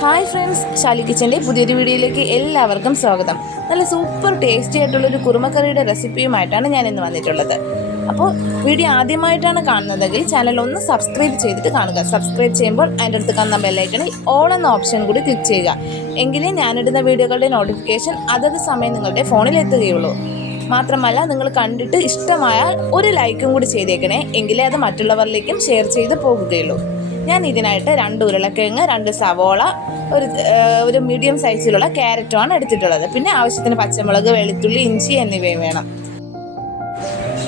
Hi friends Shali കിച്ചന്റെ പുതിയൊരു വീഡിയോയിലേക്ക് എല്ലാവർക്കും സ്വാഗതം. നല്ല സൂപ്പർ ടേസ്റ്റി ആയിട്ടുള്ളൊരു കുറുമക്കറിയുടെ റെസിപ്പിയുമായിട്ടാണ് ഞാൻ ഇന്ന് വന്നിട്ടുള്ളത്. അപ്പോൾ വീഡിയോ ആദ്യമായിട്ടാണ് കാണുന്നതെങ്കിൽ ചാനൽ ഒന്ന് സബ്സ്ക്രൈബ് ചെയ്തിട്ട് കാണുക. സബ്സ്ക്രൈബ് ചെയ്യുമ്പോൾ അതിന്റെ അടുത്ത് കാണുന്ന ബെല്ലൈക്കണിൽ ഓൾ എന്ന ഓപ്ഷൻ കൂടി ക്ലിക്ക് ചെയ്യുക. എങ്കിലേ ഞാനിടുന്ന വീഡിയോകളുടെ നോട്ടിഫിക്കേഷൻ അതത് സമയം നിങ്ങളുടെ ഫോണിൽ എത്തുകയുള്ളൂ. മാത്രമല്ല നിങ്ങൾ കണ്ടിട്ട് ഇഷ്ടമായാൽ ഒരു ലൈക്കും കൂടി ചെയ്തേക്കണേ. എങ്കിലേ അത് മറ്റുള്ളവരിലേക്കും ഷെയർ ചെയ്ത് പോകുകയുള്ളൂ. ഞാൻ ഇതിനായിട്ട് രണ്ട് ഉരുളക്കിഴങ്ങ് രണ്ട് സവോള ഒരു ഒരു മീഡിയം സൈസിലുള്ള ക്യാരറ്റുമാണ് എടുത്തിട്ടുള്ളത്. പിന്നെ ആവശ്യത്തിന് പച്ചമുളക് വെളുത്തുള്ളി ഇഞ്ചി എന്നിവയും വേണം.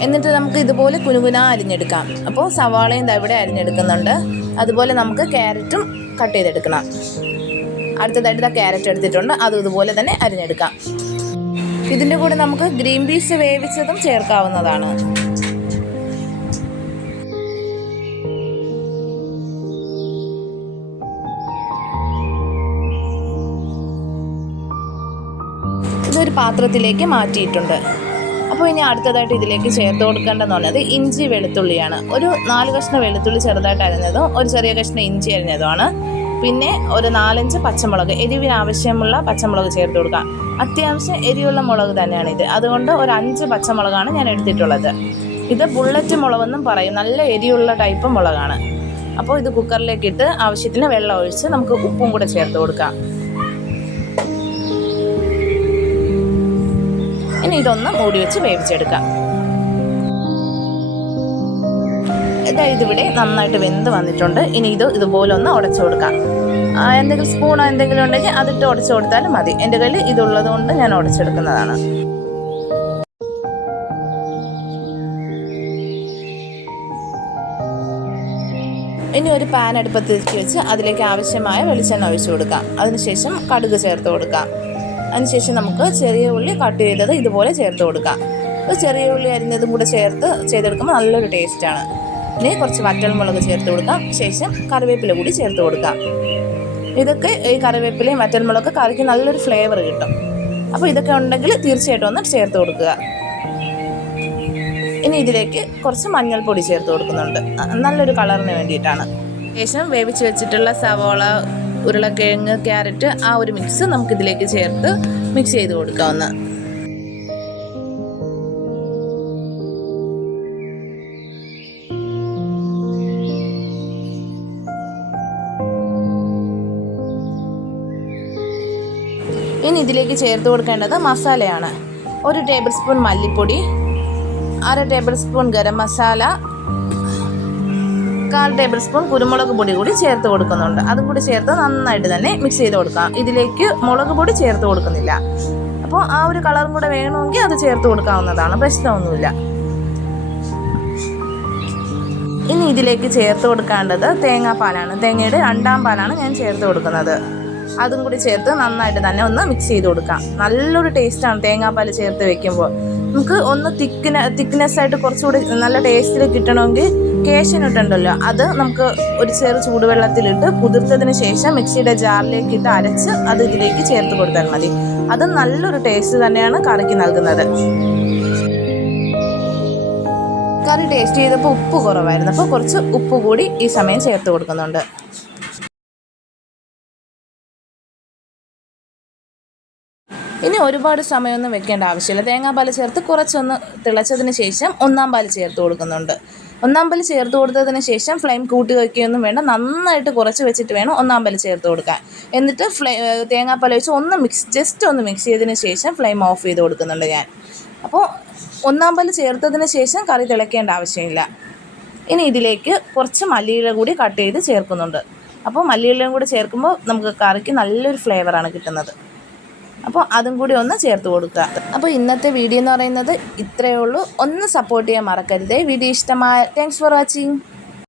എന്നിട്ട് നമുക്ക് ഇതുപോലെ കുനുകുന അരിഞ്ഞെടുക്കാം. അപ്പോൾ സവാളയും ഇവിടെ അരിഞ്ഞെടുക്കുന്നുണ്ട്. അതുപോലെ നമുക്ക് ക്യാരറ്റും കട്ട് ചെയ്തെടുക്കണം. അടുത്തതായിട്ട് ക്യാരറ്റ് എടുത്തിട്ടുണ്ട്. അതും ഇതുപോലെ തന്നെ അരിഞ്ഞെടുക്കാം. ഇതിന്റെ കൂടെ നമുക്ക് ഗ്രീൻ പീസ് വേവിച്ചതും ചേർക്കാവുന്നതാണ്. ഇതൊരു പാത്രത്തിലേക്ക് മാറ്റിയിട്ടുണ്ട്. അപ്പോൾ ഇനി അടുത്തതായിട്ട് ഇതിലേക്ക് ചേർത്ത് കൊടുക്കേണ്ടതെന്ന് പറഞ്ഞത് ഇഞ്ചി വെളുത്തുള്ളിയാണ്. ഒരു നാല് കഷ്ണം വെളുത്തുള്ളി ചെറുതായിട്ട് അരിഞ്ഞതും ഒരു ചെറിയ കഷ്ണം ഇഞ്ചി അരിഞ്ഞതുമാണ്. പിന്നെ ഒരു നാലഞ്ച് പച്ചമുളക് എരിവിന് ആവശ്യമുള്ള പച്ചമുളക് ചേർത്ത് കൊടുക്കാം. അത്യാവശ്യം എരിവുള്ള മുളക് തന്നെയാണ് ഇത്. അതുകൊണ്ട് ഒരു അഞ്ച് പച്ചമുളകാണ് ഞാൻ എടുത്തിട്ടുള്ളത്. ഇത് ബുള്ളറ്റ് മുളകെന്നും പറയും. നല്ല എരിയുള്ള ടൈപ്പ് മുളകാണ്. അപ്പോൾ ഇത് കുക്കറിലേക്ക് ഇട്ട് ആവശ്യത്തിന് വെള്ളം ഒഴിച്ച് നമുക്ക് ഉപ്പും കൂടെ ചേർത്ത് കൊടുക്കാം. ഇനി ഇതൊന്ന് മൂടി വെച്ച് വേവിച്ചെടുക്കാം. ഇതാ ഇതിവിടെ നന്നായിട്ട് വെന്ത് വന്നിട്ടുണ്ട്. ഇനി ഇത് ഇതുപോലെ ഒന്ന് ഉടച്ചു കൊടുക്കാം. എന്തെങ്കിലും സ്പൂണോ എന്തെങ്കിലും ഉണ്ടെങ്കിൽ അതിട്ട് ഉടച്ചു കൊടുത്താലും മതി. എന്റെ കയ്യിൽ ഇതുള്ളത് കൊണ്ട് ഞാൻ ഉടച്ചെടുക്കുന്നതാണ്. ഇനി ഒരു പാൻ അടുപ്പത്തേക്ക് വെച്ച് അതിലേക്ക് ആവശ്യമായ വെളിച്ചെണ്ണ ഒഴിച്ചു കൊടുക്കാം. അതിനുശേഷം കടുക് ചേർത്ത് കൊടുക്കാം. അതിനുശേഷം നമുക്ക് ചെറിയ ഉള്ളി കട്ട് ചെയ്തത് ഇതുപോലെ ചേർത്ത് കൊടുക്കാം. അപ്പോൾ ചെറിയ ഉള്ളി അരിഞ്ഞതും കൂടെ ചേർത്ത് ചെയ്തെടുക്കുമ്പോൾ നല്ലൊരു ടേസ്റ്റാണ് ഇനി കുറച്ച് വറ്റൽമുളക് ചേർത്ത് കൊടുക്കാം. ശേഷം കറിവേപ്പില കൂടി ചേർത്ത് കൊടുക്കാം. ഇതൊക്കെ ഈ കറിവേപ്പിലയും വറ്റൽമുളകൊക്കെ കറിക്ക് നല്ലൊരു ഫ്ലേവർ കിട്ടും. അപ്പോൾ ഇതൊക്കെ ഉണ്ടെങ്കിൽ തീർച്ചയായിട്ടും ഒന്ന് ചേർത്ത് കൊടുക്കുക. ഇനി ഇതിലേക്ക് കുറച്ച് മഞ്ഞൾപ്പൊടി ചേർത്ത് കൊടുക്കുന്നുണ്ട്. നല്ലൊരു കളറിന് വേണ്ടിയിട്ടാണ്. ശേഷം വേവിച്ച് വെച്ചിട്ടുള്ള സവോള ഉരുളക്കിഴങ്ങ് ക്യാരറ്റ് ആ ഒരു മിക്സ് നമുക്കിതിലേക്ക് ചേർത്ത് മിക്സ് ചെയ്ത് കൊടുക്കാവുന്ന. ഇനി ഇതിലേക്ക് ചേർത്ത് കൊടുക്കേണ്ടത് മസാലയാണ്. ഒരു ടേബിൾ സ്പൂൺ മല്ലിപ്പൊടി അര ടേബിൾ സ്പൂൺ ഗരം മസാല കാൽ ടേബിൾ സ്പൂൺ കുരുമുളക് പൊടി കൂടി ചേർത്ത് കൊടുക്കുന്നുണ്ട്. അതും കൂടി ചേർത്ത് നന്നായിട്ട് തന്നെ മിക്സ് ചെയ്ത് കൊടുക്കാം. ഇതിലേക്ക് മുളക് പൊടി ചേർത്ത് കൊടുക്കുന്നില്ല. അപ്പോൾ ആ ഒരു കളറും കൂടെ വേണമെങ്കിൽ അത് ചേർത്ത് കൊടുക്കാവുന്നതാണ്. പ്രശ്നമൊന്നുമില്ല. ഇനി ഇതിലേക്ക് ചേർത്ത് കൊടുക്കേണ്ടത് തേങ്ങാപ്പാലാണ്. തേങ്ങയുടെ രണ്ടാം പാലാണ് ഞാൻ ചേർത്ത് കൊടുക്കുന്നത്. അതും കൂടി ചേർത്ത് നന്നായിട്ട് തന്നെ ഒന്ന് മിക്സ് ചെയ്ത് കൊടുക്കാം. നല്ലൊരു ടേസ്റ്റാണ് തേങ്ങാപ്പാൽ ചേർത്ത് വെക്കുമ്പോൾ. നമുക്ക് ഒന്ന് തിക്കിന തിക്നെസ് ആയിട്ട് കുറച്ചുകൂടി നല്ല ടേസ്റ്റിൽ കിട്ടണമെങ്കിൽ കേശനിട്ടുണ്ടല്ലോ അത് നമുക്ക് ഒരു ചെറു ചൂടുവെള്ളത്തിലിട്ട് കുതിർത്തതിന് ശേഷം മിക്സിയുടെ ജാറിലേക്ക് ഇട്ട് അരച്ച് അത് ഇതിലേക്ക് ചേർത്ത് കൊടുത്താൽ മതി. അത് നല്ലൊരു ടേസ്റ്റ് തന്നെയാണ് കറിക്ക് നൽകുന്നത്. കറി ടേസ്റ്റ് ചെയ്തപ്പോൾ ഉപ്പ് കുറവായിരുന്നു. അപ്പോൾ കുറച്ച് ഉപ്പ് കൂടി ഈ സമയം ചേർത്ത് കൊടുക്കുന്നുണ്ട്. ഇനി ഒരുപാട് സമയമൊന്നും വെക്കേണ്ട ആവശ്യമില്ല. തേങ്ങാപ്പാൽ ചേർത്ത് കുറച്ചൊന്ന് തിളച്ചതിന് ശേഷം ഒന്നാം പാൽ ചേർത്ത് കൊടുക്കുന്നുണ്ട്. ഒന്നാം പാൽ ചേർത്ത് കൊടുത്തതിന് ശേഷം ഫ്ലെയിം കൂട്ടി വയ്ക്കുകയൊന്നും വേണ്ട. നന്നായിട്ട് കുറച്ച് വെച്ചിട്ട് വേണം ഒന്നാം പാൽ ചേർത്ത് കൊടുക്കാൻ. എന്നിട്ട് ഫ്ലേ തേങ്ങാപ്പാൽ വെച്ച് ഒന്ന് മിക്സ് ജസ്റ്റ് ഒന്ന് മിക്സ് ചെയ്തതിന് ശേഷം ഫ്ലെയിം ഓഫ് ചെയ്ത് കൊടുക്കുന്നുണ്ട് ഞാൻ. അപ്പോൾ ഒന്നാം പാൽ ചേർത്തതിന് ശേഷം കറി തിളയ്ക്കേണ്ട ആവശ്യമില്ല. ഇനി ഇതിലേക്ക് കുറച്ച് മല്ലിയില കൂടി കട്ട് ചെയ്ത് ചേർക്കുന്നുണ്ട്. അപ്പോൾ മല്ലിയിലയും കൂടി ചേർക്കുമ്പോൾ നമുക്ക് കറിക്ക് നല്ലൊരു ഫ്ലേവറാണ് കിട്ടുന്നത്. അപ്പോൾ അതും കൂടി ഒന്ന് ചേർത്ത് കൊടുക്കുക. അപ്പോൾ ഇന്നത്തെ വീഡിയോ എന്ന് പറയുന്നത് ഇത്രയേ ഉള്ളൂ. ഒന്ന് സപ്പോർട്ട് ചെയ്യാൻ മറക്കരുതേ. വീഡിയോ ഇഷ്ടമായ താങ്ക്സ് ഫോർ വാച്ചിങ്